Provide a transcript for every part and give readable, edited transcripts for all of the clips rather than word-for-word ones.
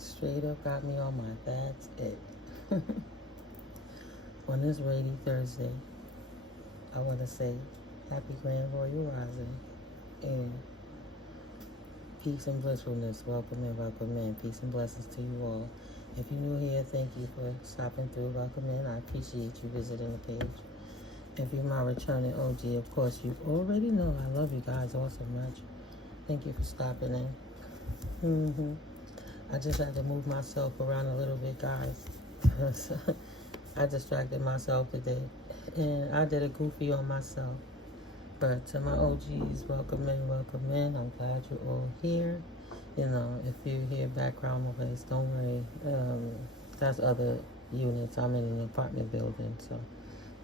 Straight up got me on my that's it. On this rainy Thursday, I want to say happy Grand Royal Rising and peace and blissfulness. Welcome in, welcome in. Peace and blessings to you all. If you're new here, thank you for stopping through. Welcome in. I appreciate you visiting the page. If you're my returning OG, of course, you already know I love you guys all so much. Thank you for stopping in. I just had to move myself around a little bit, guys. I distracted myself today, and I did a goofy on myself. But to my OGs, welcome in, welcome in. I'm glad you're all here. You know, if you hear background noise, don't worry. That's other units. I'm in an apartment building, so,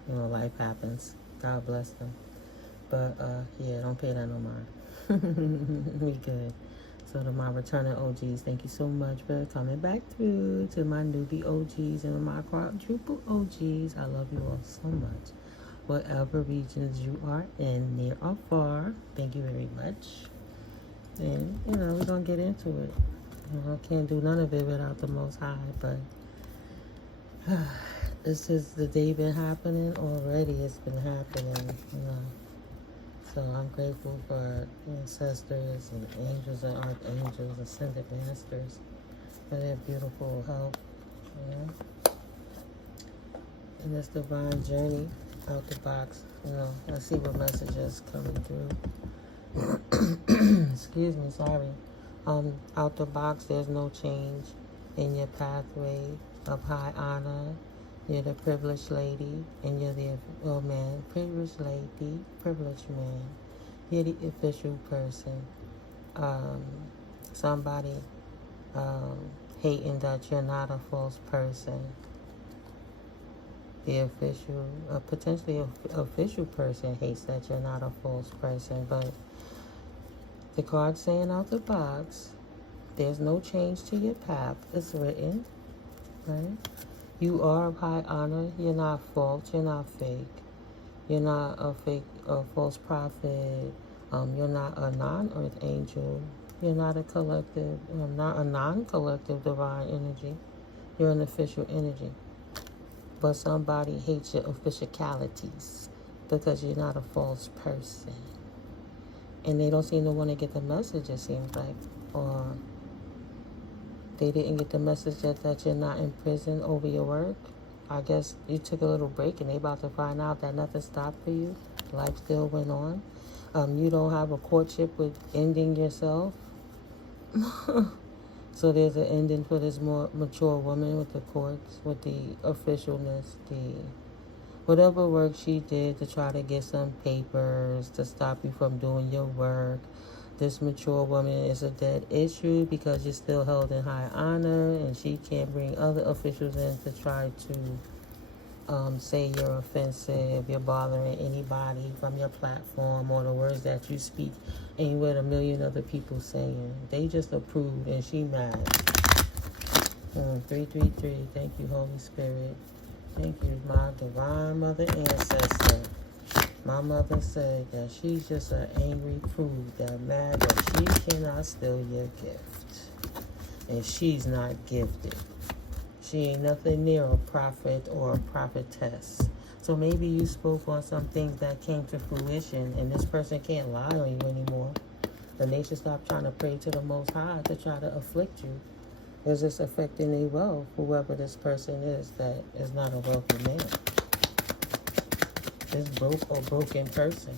you know, life happens. God bless them. But, yeah, don't pay that no mind. We good. So to my returning OGs, thank you so much for coming back through. To my newbie OGs and my quadruple OGs, I love you all so much. Whatever regions you are in, near or far, thank you very much. And, you know, we're going to get into it. You know, I can't do none of it without the Most High, but this is the day been happening already. It's been happening, you know. So I'm grateful for ancestors and angels and archangels, ascended masters, for their beautiful help, you know. In this divine journey out the box, you know, let's see what messages coming through. Excuse me, sorry. Out the box, there's no change in your pathway of high honor. You're the privileged lady, and you're the, oh man, privileged lady, privileged man. You're the official person. Somebody hating that you're not a false person. The official, potentially official person hates that you're not a false person, but the card saying out the box, there's no change to your path. It's written, right? You are of high honor. You're not false. You're not fake. You're not a false prophet. You're not a non-earth angel. You're not a collective, not a non-collective divine energy. You're an official energy. But somebody hates your officialities because you're not a false person. And they don't seem to want to get the message, it seems like. Or they didn't get the message that you're not in prison over your work. I guess you took a little break and they about to find out that nothing stopped for you. Life still went on. You don't have a courtship with ending yourself. So there's an ending for this more mature woman with the courts, with the officialness, whatever work she did to try to get some papers to stop you from doing your work. This mature woman is a dead issue because you're still held in high honor, and she can't bring other officials in to try to say you're offensive, you're bothering anybody from your platform or the words that you speak ain't what a million other people saying. They just approved and she mad. 333, thank you, Holy Spirit. Thank you, my divine mother ancestor. My mother said that she's just an angry prude that mad that she cannot steal your gift. And she's not gifted. She ain't nothing near a prophet or a prophetess. So maybe you spoke on some things that came to fruition and this person can't lie on you anymore. And they should stop trying to pray to the Most High to try to afflict you. Is this affecting their wealth, whoever this person is that is not a wealthy man? This broke or broken person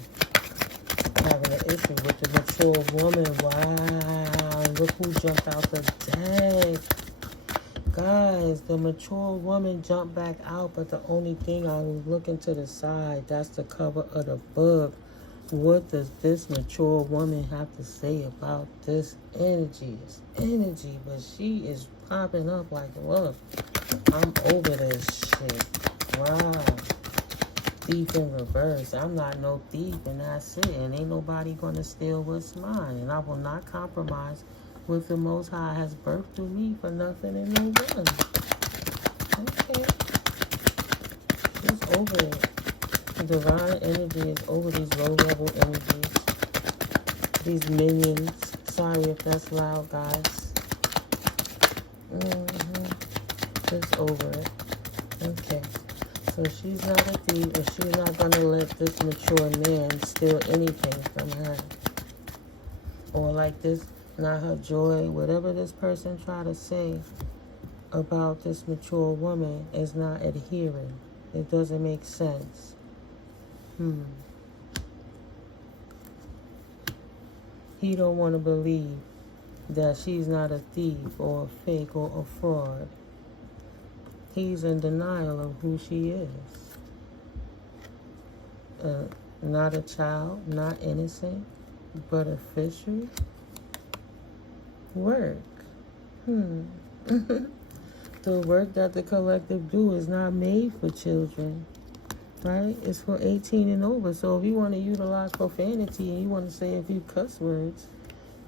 having an issue with the mature woman. Wow, look who jumped out the deck. Guys, the mature woman jumped back out, but the only thing I was looking to the side, that's the cover of the book. What does this mature woman have to say about this energy? It's energy, but she is popping up like, look, I'm over this shit. Wow. Thief in reverse. I'm not no thief, and that's it. And ain't nobody going to steal what's mine. And I will not compromise with the Most High has birthed through me for nothing and no one. Okay. It's over it. Divine energy is over these low-level energies. These minions. Sorry if that's loud, guys. Just over it. Okay. So she's not a thief, and she's not going to let this mature man steal anything from her. Or like this, not her joy. Whatever this person try to say about this mature woman is not adhering. It doesn't make sense. He don't want to believe that she's not a thief or a fake or a fraud. He's in denial of who she is. Not a child, not innocent, but a fishery. Work. The work that the collective do is not made for children, right? It's for 18 and over. So if you want to utilize profanity and you want to say a few cuss words,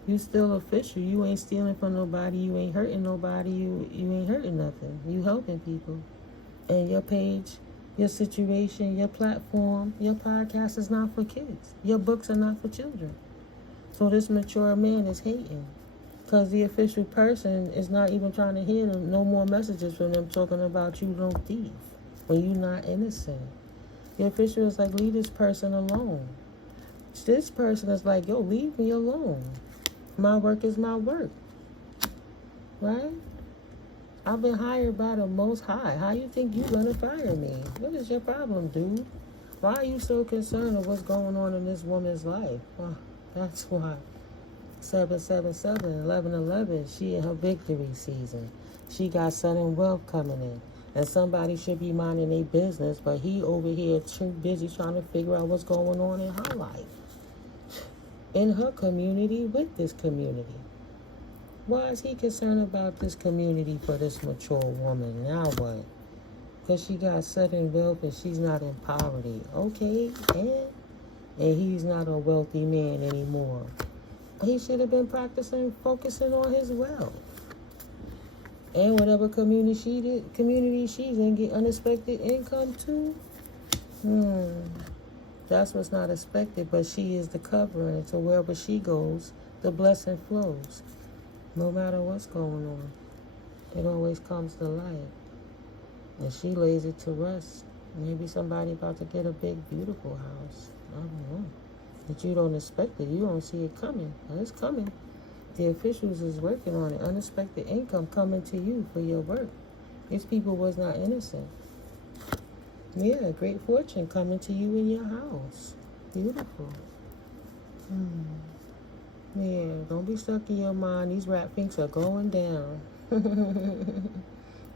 you still a fisher. You ain't stealing from nobody. You ain't hurting nobody. You ain't hurting nothing. You helping people. And your page, your situation, your platform, your podcast is not for kids. Your books are not for children. So this mature man is hating. Because the official person is not even trying to hear no more messages from them talking about you don't thief when you're not innocent. The official is like, leave this person alone. This person is like, yo, leave me alone. My work is my work. Right? I've been hired by the Most High. How you think you're going to fire me? What is your problem, dude? Why are you so concerned with what's going on in this woman's life? Well, that's why. 777, 1111, she in her victory season. She got sudden wealth coming in. And somebody should be minding their business, but he over here too busy trying to figure out what's going on in her life. In her community, with this community. Why is he concerned about this community for this mature woman? Now what? Because she got sudden wealth and she's not in poverty. Okay, and he's not a wealthy man anymore. He should have been focusing on his wealth. And whatever community she's in, get unexpected income too. That's what's not expected, but she is the covering. So wherever she goes, the blessing flows. No matter what's going on, it always comes to light. And she lays it to rest. Maybe somebody about to get a big, beautiful house. I don't know. But you don't expect it. You don't see it coming. But it's coming. The officials is working on it. Unexpected income coming to you for your work. These people was not innocent. Yeah, great fortune coming to you in your house. Beautiful. Yeah, don't be stuck in your mind. These rat finks are going down.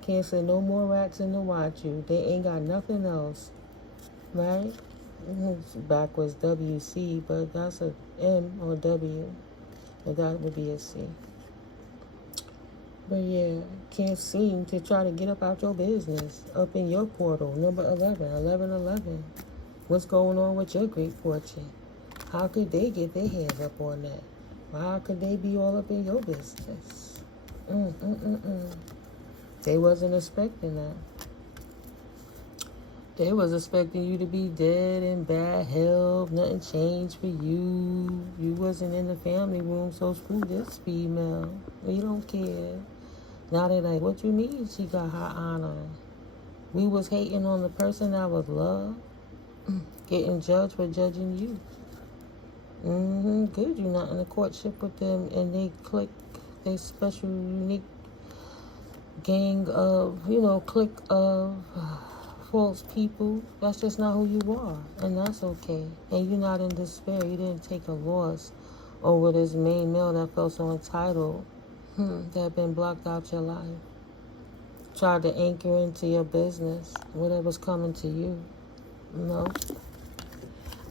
Can't say no more rats in to watch you. They ain't got nothing else. Right? Backwards WC, but that's a M or W. But that would be a C. But yeah, can't seem to try to get up out your business. Up in your portal, number 11. What's going on with your great fortune? How could they get their hands up on that? How could they be all up in your business? They wasn't expecting that. They was expecting you to be dead in bad health, nothing changed for you. You wasn't in the family room, so screw this female. We don't care. Now they like, what you mean she got high honor? We was hating on the person that was loved, getting judged for judging you. Good, you're not in a courtship with them, and they click their special, unique gang of, clique of false people. That's just not who you are, and that's okay. And you're not in despair. You didn't take a loss over this main male that felt so entitled, that been blocked out your life. Tried to anchor into your business, whatever's coming to you. No,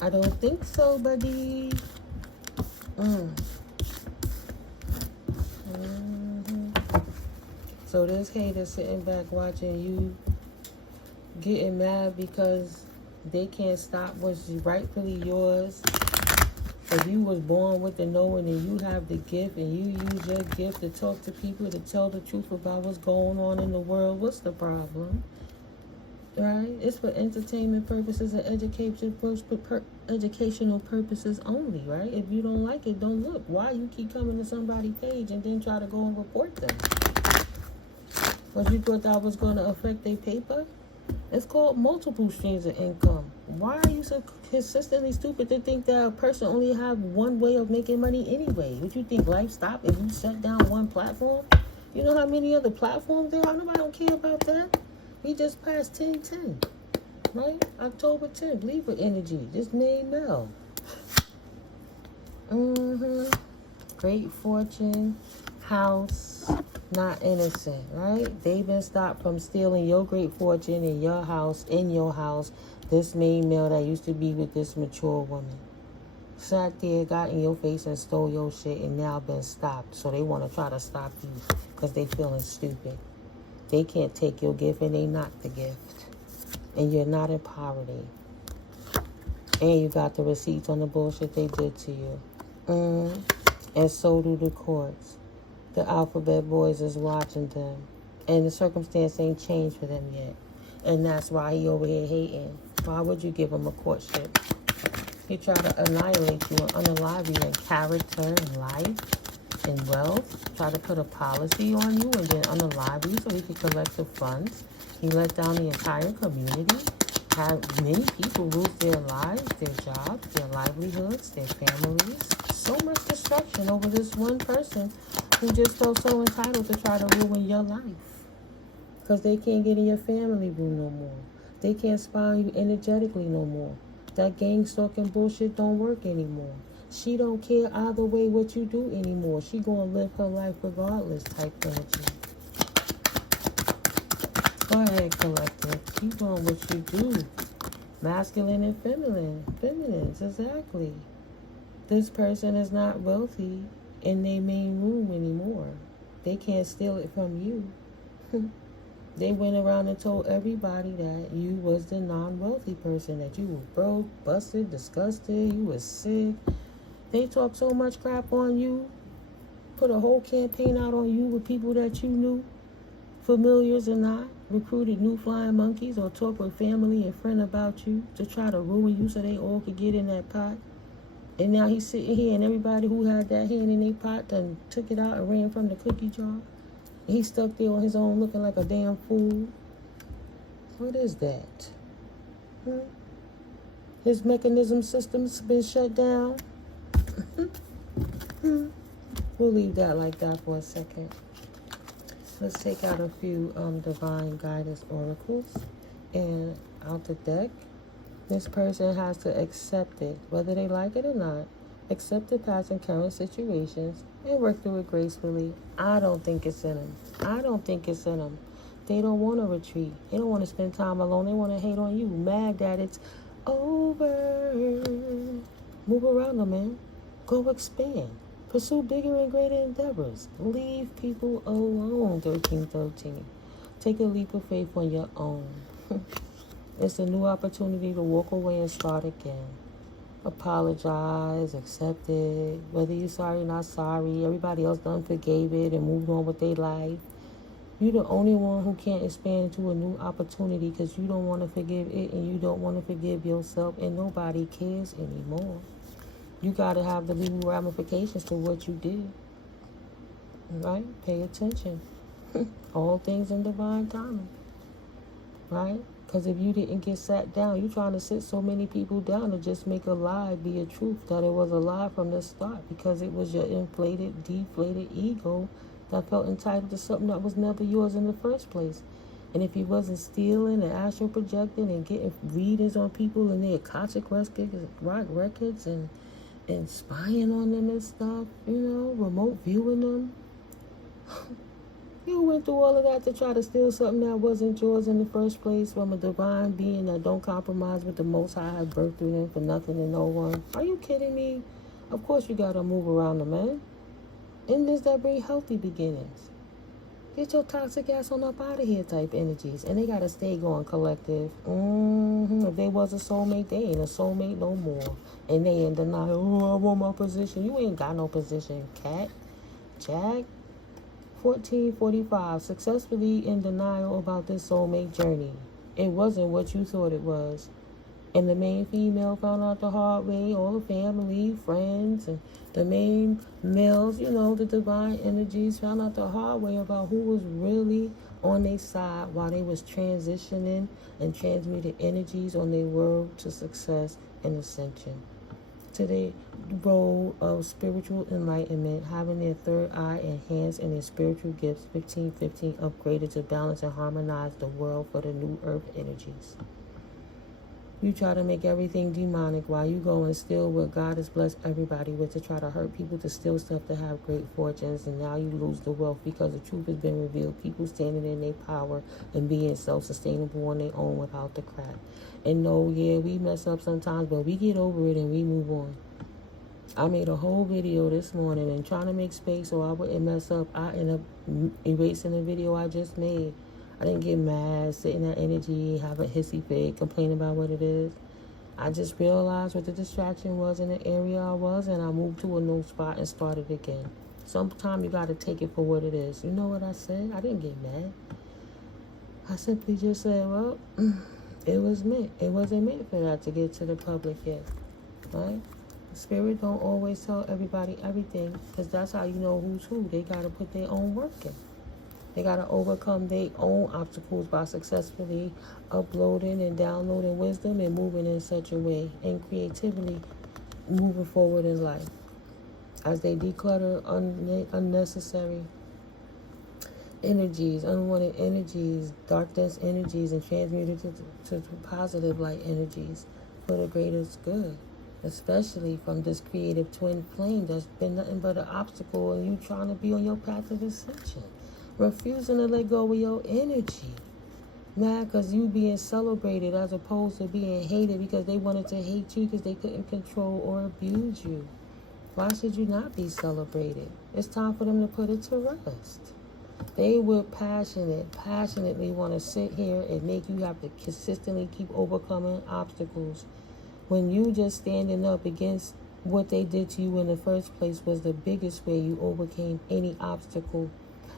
I don't think so, buddy. So this hater sitting back watching you getting mad because they can't stop what's rightfully yours. If you was born with the knowing and you have the gift and you use your gift to talk to people, to tell the truth about what's going on in the world, what's the problem? Right? It's for entertainment purposes and educational purposes only, right? If you don't like it, don't look. Why you keep coming to somebody's page and then try to go and report them? But you thought that was going to affect their paper? It's called multiple streams of income. Why are you so consistently stupid to think that a person only have one way of making money anyway? Would you think life stopped if you shut down one platform? You know how many other platforms there are? Nobody don't care about that. We just passed 10/10, right? October 10th, Libra energy. Just named Mel. Great fortune, house, not innocent, right? They've been stopped from stealing your great fortune in your house, this main male that used to be with this mature woman. Sat there, got in your face and stole your shit and now been stopped. So they want to try to stop you because they feeling stupid. They can't take your gift and they not the gift. And you're not in poverty. And you got the receipts on the bullshit they did to you. And so do the courts. The alphabet boys is watching them. And the circumstance ain't changed for them yet. And that's why he over here hating. Why would you give him a courtship? He try to annihilate you and unalive you in character and life and wealth. Try to put a policy on you and then unalive you so he can collect the funds. He let down the entire community. Have many people lose their lives, their jobs, their livelihoods, their families. So much destruction over this one person who just felt so entitled to try to ruin your life. Because they can't get in your family room no more. They can't spy on you energetically no more. That gang stalking bullshit don't work anymore. She don't care either way what you do anymore. She gonna live her life regardless type energy. Go ahead, collective. Keep on what you do. Masculine and feminine. Feminines, exactly. This person is not wealthy in their main room anymore. They can't steal it from you. They went around and told everybody that you was the non-wealthy person, that you were broke, busted, disgusted, you was sick. They talked so much crap on you, put a whole campaign out on you with people that you knew, familiars or not, recruited new flying monkeys or talked with family and friend about you to try to ruin you so they all could get in that pot. And now he's sitting here and everybody who had that hand in their pot done took it out and ran from the cookie jar. He's stuck there on his own looking like a damn fool. What is that? His mechanism system's been shut down. We'll leave that like that for a second. Let's take out a few divine guidance oracles. And out the deck, this person has to accept it, whether they like it or not. Accept the past and current situations and work through it gracefully. I don't think it's in them. They don't want to retreat. They don't want to spend time alone. They want to hate on you. Mad that it's over. Move around them, man. Go expand. Pursue bigger and greater endeavors. Leave people alone, 1313. Take a leap of faith on your own. It's a new opportunity to walk away and start again. Apologize, accept it. Whether you're sorry or not sorry, everybody else done forgave it and moved on with their life. You're the only one who can't expand into a new opportunity because you don't want to forgive it and you don't want to forgive yourself, and nobody cares anymore. You got to have the legal ramifications to what you did. Right? Pay attention. All things in divine timing. Right? Because if you didn't get sat down, you're trying to sit so many people down to just make a lie be a truth, that it was a lie from the start because it was your inflated, deflated ego that felt entitled to something that was never yours in the first place. And if you wasn't stealing and astral projecting and getting readings on people and their Akashic records and spying on them and stuff, remote viewing them, you went through all of that to try to steal something that wasn't yours in the first place from a divine being that don't compromise with the Most High, has birthed through them for nothing and no one. Are you kidding me? Of course you gotta move around them, man. And this that bring healthy beginnings. Get your toxic ass on up out of here type energies. And they gotta stay going, collective. If they was a soulmate, they ain't a soulmate no more. And they in denial. Oh, I want my position. You ain't got no position, cat. Jack. 1445, successfully in denial about this soulmate journey. It wasn't what you thought it was. And the main female found out the hard way, all the family, friends, and the main males, the divine energies found out the hard way about who was really on their side while they was transitioning and transmuted energies on their road to success and ascension. To the role of spiritual enlightenment, having their third eye enhanced and their spiritual gifts 1515 upgraded to balance and harmonize the world for the new earth energies. You try to make everything demonic while you go and steal what God has blessed everybody with, to try to hurt people, to steal stuff, to have great fortunes, and now you lose the wealth because the truth has been revealed. People standing in their power and being self-sustainable on their own without the crap. And no, yeah, we mess up sometimes, but we get over it and we move on. I made a whole video this morning and trying to make space so I wouldn't mess up. I ended up erasing the video I just made. I didn't get mad, sit in that energy, have a hissy fit, complain about what it is. I just realized what the distraction was in the area I was, and I moved to a new spot and started again. Sometimes you got to take it for what it is. You know what I said? I didn't get mad. I simply just said, well, it was meant. It wasn't meant for that to get to the public yet, right? Spirit don't always tell everybody everything, because that's how you know who's who. They got to put their own work in. They got to overcome their own obstacles by successfully uploading and downloading wisdom and moving in such a way, and creatively moving forward in life. As they declutter unnecessary energies, unwanted energies, darkness energies, and transmute it to positive light energies for the greatest good. Especially from this creative twin flame that's been nothing but an obstacle, and you trying to be on your path of ascension. Refusing to let go of your energy. Mad because you being celebrated as opposed to being hated because they wanted to hate you because they couldn't control or abuse you. Why should you not be celebrated? It's time for them to put it to rest. They would passionately want to sit here and make you have to consistently keep overcoming obstacles when you just standing up against what they did to you in the first place was the biggest way you overcame any obstacle.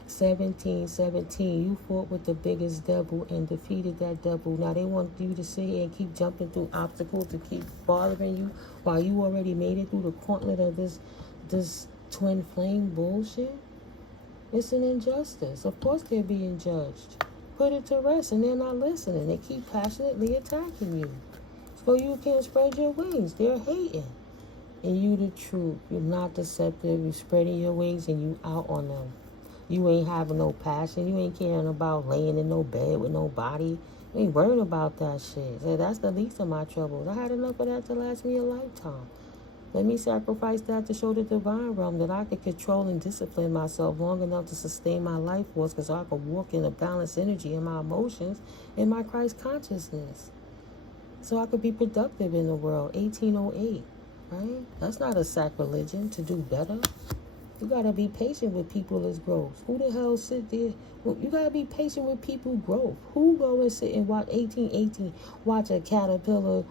1717, you fought with the biggest devil and defeated that devil. Now they want you to sit here and keep jumping through obstacles to keep bothering you while you already made it through the gauntlet of this twin flame bullshit. It's an injustice. Of course they're being judged. Put it to rest, and they're not listening. They keep passionately attacking you. So you can't spread your wings. They're hating. And you the truth. You're not deceptive. You're spreading your wings and you out on them. You ain't having no passion. You ain't caring about laying in no bed with nobody. You ain't worrying about that shit. So that's the least of my troubles. I had enough of that to last me a lifetime. Let me sacrifice that to show the divine realm that I could control and discipline myself long enough to sustain my life force, because I could walk in a balanced energy in my emotions and my Christ consciousness. So I could be productive in the world. 1808, right? That's not a sacrilegion to do better. You gotta be patient with people as growth. Who the hell sit there? Well, you gotta be patient with people growth. Who go and sit and watch 1818, watch a caterpillar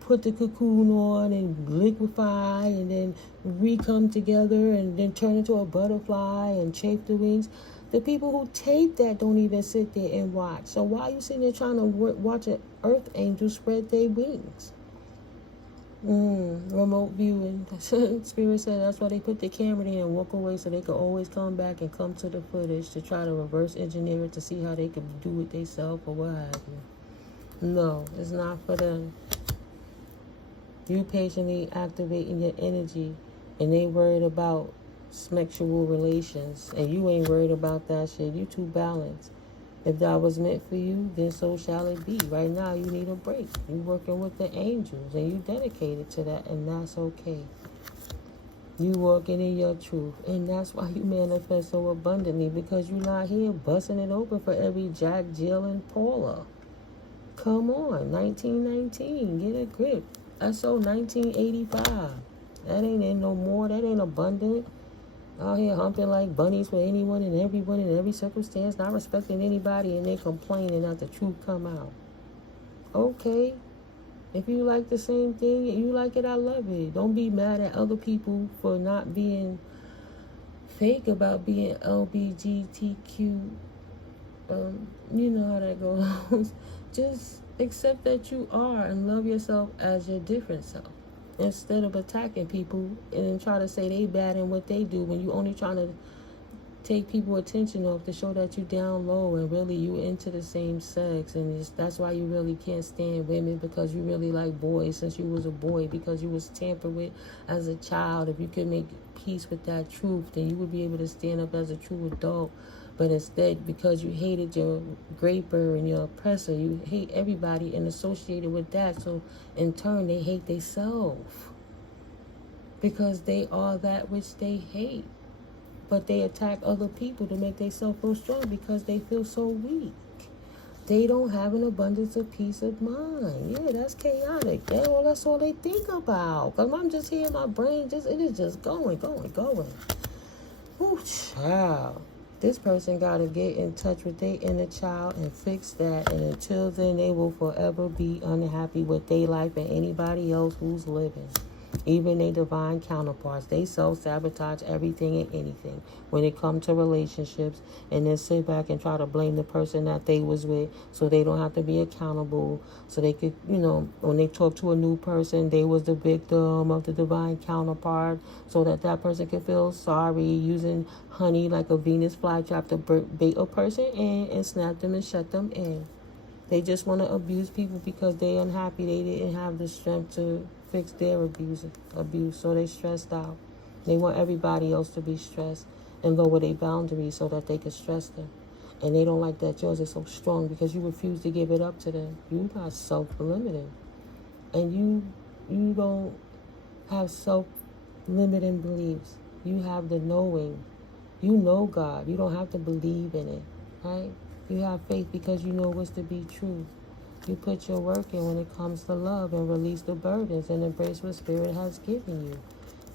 put the cocoon on and liquefy and then re-come together and then turn into a butterfly and chafe the wings? The people who tape that don't even sit there and watch. So why are you sitting there trying to watch an earth angel spread their wings? Remote viewing. Spirit said that's why they put the camera there and walk away so they could always come back and come to the footage to try to reverse engineer it to see how they could do it themselves or what have you. No, it's not for them. You patiently activating your energy and they worried about sexual relations and you ain't worried about that shit. You too balanced. If that was meant for you, then so shall it be. Right now, you need a break. You working with the angels, and you dedicated to that, and that's okay. You walking in your truth, and that's why you manifest so abundantly, because you're not here busting it open for every Jack, Jill, and Paula. Come on, 1919, get a grip. SO 1985. That ain't in no more. That ain't abundant. Out here humping like bunnies for anyone and everyone in every circumstance, not respecting anybody, and they complaining that the truth come out. Okay. If you like the same thing, you like it, I love it. Don't be mad at other people for not being fake about being LBGTQ. You know how that goes. Just Accept that you are and love yourself as your different self. Instead of attacking people and try to say they bad in what they do when you only trying to take people attention off to show that you down low and really you into the same sex, and that's why you really can't stand women, because you really like boys since you was a boy, because you was tampered with as a child. If you could make peace with that truth, then you would be able to stand up as a true adult. But instead, because you hated your graper and your oppressor, you hate everybody and associated with that, so in turn they hate themselves, because they are that which they hate. But they attack other people to make themselves feel strong because they feel so weak. They don't have an abundance of peace of mind. Yeah, that's chaotic. Yeah, well, that's all they think about. Because I'm just here, my brain, it is just going. Ooh, child. This person got to get in touch with their inner child and fix that. And until then, they will forever be unhappy with their life and anybody else who's living. Even their divine counterparts, they self-sabotage everything and anything when it comes to relationships, and then sit back and try to blame the person that they was with so they don't have to be accountable. So they could, when they talk to a new person, they was the victim of the divine counterpart, so that person can feel sorry, using honey like a Venus flytrap to bait a person in and snap them and shut them in. They just want to abuse people because they're unhappy. They didn't have the strength to fix their abuse, so they stressed out. They want everybody else to be stressed and lower their boundaries so that they can stress them. And they don't like that yours is so strong because you refuse to give it up to them. You're not self-limiting. And you don't have self-limiting beliefs. You have the knowing. You know God. You don't have to believe in it, right? You have faith because you know what's to be true. You put your work in when it comes to love and release the burdens and embrace what Spirit has given you,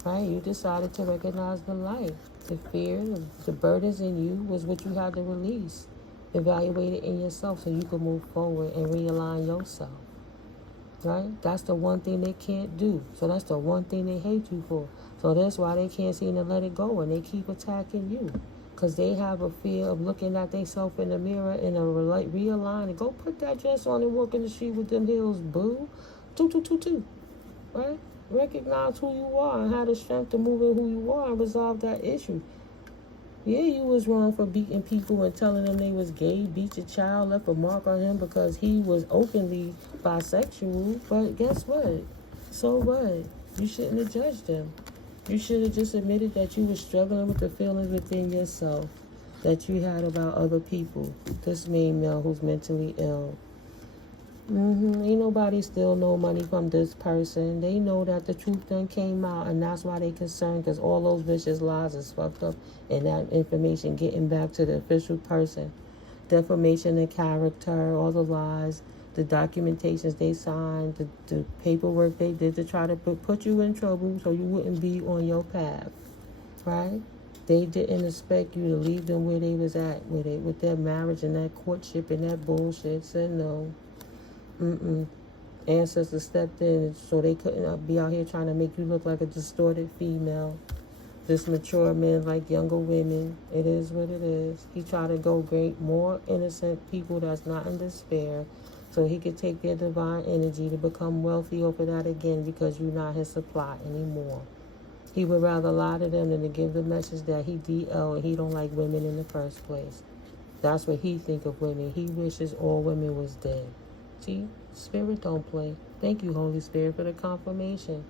right? You decided to recognize the light. The fear, the burdens in you was what you had to release. Evaluate it in yourself so you can move forward and realign yourself, right? That's the one thing they can't do. So that's the one thing they hate you for. So that's why they can't seem to let it go and they keep attacking you. Because they have a fear of looking at themselves in the mirror and realign and go put that dress on and walk in the street with them heels, boo. Right? Recognize who you are and have the strength to move in who you are and resolve that issue. Yeah, you was wrong for beating people and telling them they was gay, beat your child, left a mark on him because he was openly bisexual. But guess what? So what? You shouldn't have judged them. You should have just admitted that you were struggling with the feelings within yourself that you had about other people. This main male who's mentally ill. Ain't nobody steal no money from this person. They know that the truth done came out, and that's why they concerned, because all those vicious lies is fucked up, and that information getting back to the official person. Defamation of character, all the lies, the documentations they signed, the paperwork they did to try to put you in trouble so you wouldn't be on your path, right? They didn't expect you to leave them where they was at with their marriage and that courtship and that bullshit. Said no. Ancestors stepped in so they couldn't be out here trying to make you look like a distorted female. This mature men like younger women. It is what it is. He tried to go great more innocent people that's not in despair, so he could take their divine energy to become wealthy over that again, because you're not his supply anymore. He would rather lie to them than to give the message that he DL and he don't like women in the first place. That's what he think of women. He wishes all women was dead. See, Spirit don't play. Thank you, Holy Spirit, for the confirmation.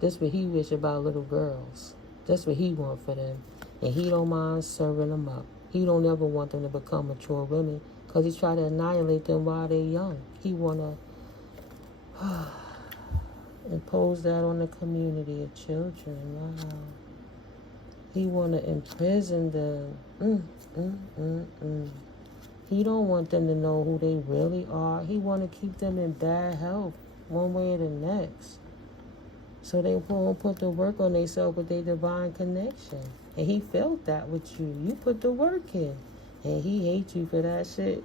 That's what he wish about little girls. That's what he want for them. And he don't mind serving them up. He don't ever want them to become mature women, because he try to annihilate them while they're young. He want to impose that on the community of children. Wow. He want to imprison them. He don't want them to know who they really are. He want to keep them in bad health one way or the next, so they won't put the work on themselves with their divine connection. And he felt that with you. You put the work in. And he hates you for that shit.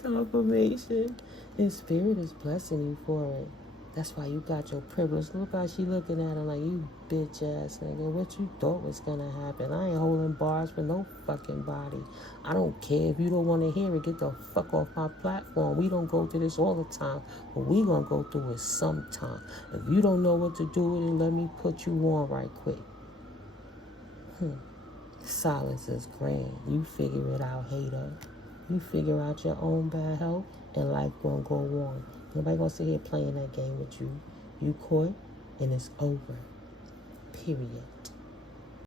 Confirmation. And Spirit is blessing you for it. That's why you got your privilege. Look how she looking at him like, you bitch ass nigga. What you thought was gonna happen? I ain't holding bars for no fucking body. I don't care if you don't want to hear it. Get the fuck off my platform. We don't go through this all the time, but we gonna go through it sometime. If you don't know what to do with it, let me put you on right quick. Silence is grand. You figure it out, hater. You figure out your own bad health, and life gonna go on. Nobody gonna sit here playing that game with you. You caught, and it's over. Period.